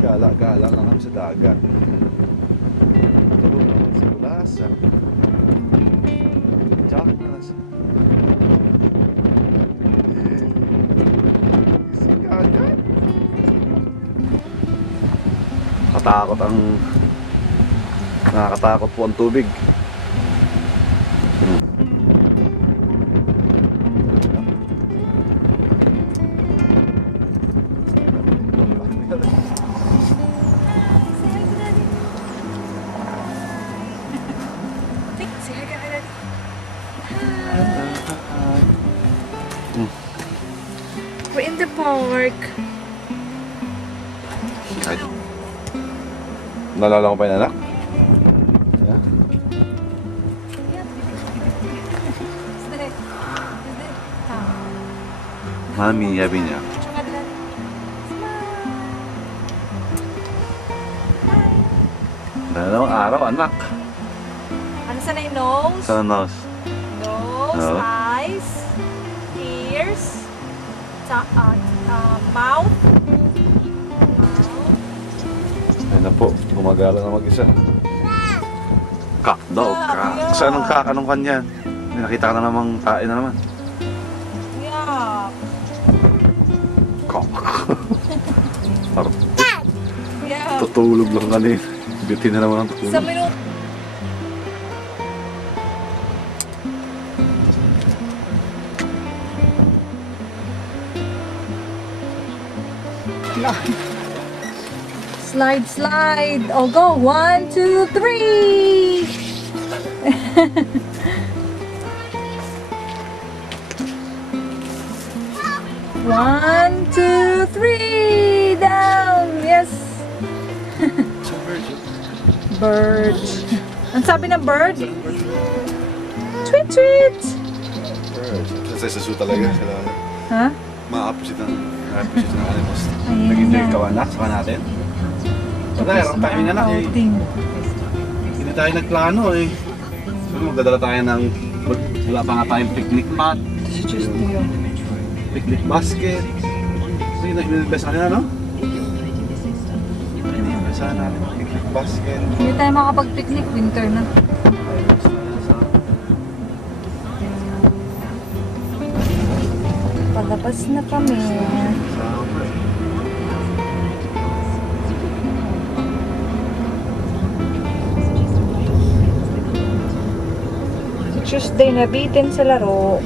Gala-gala lang kami sa dagat. Tulog naman sa Kulasa. Chaknas. Easy kagat. Nakakatakot po ang tubig. We're in the park. Nalala ko pa yung anak? Mami, yabi niya. Dalawang araw, anak. Ano sana yung nose? Sa nose. Nose, Oh. eyes, ears, mouth. Ayun na po, gumagala na mag-isa. Kak daw, kak. Saan ang kak? Anong kanyan? May nakita ka na namang tae na naman. Yeah. Kak. Parang Yeah. tutulog lang kanina. Bitin na naman ang tutulog. Sa minuto. Slide, slide. Oh, go. 1, 2, 3. One, two, three. Down. Yes. Bird. Ang sabi ng bird? Tweet, tweet. Kasi sa zoo talaga sila. Ha? Ma-appreciate ng animals. Ayun Nag-enjoy na. ka anak, saka natin. Patay, ang tayo nga anak eh. Outing. Hindi tayo nagplano eh. So magdadala tayo ng, wala pa nga tayong picnic mat, Si Tuesday yun. picnic basket. So yun, in-invest natin ano? In-invest natin ng picnic basket. Hindi tayo makapag-picnic. Winter na. Palabas na kami. Si Tuesday nabitin sa laro.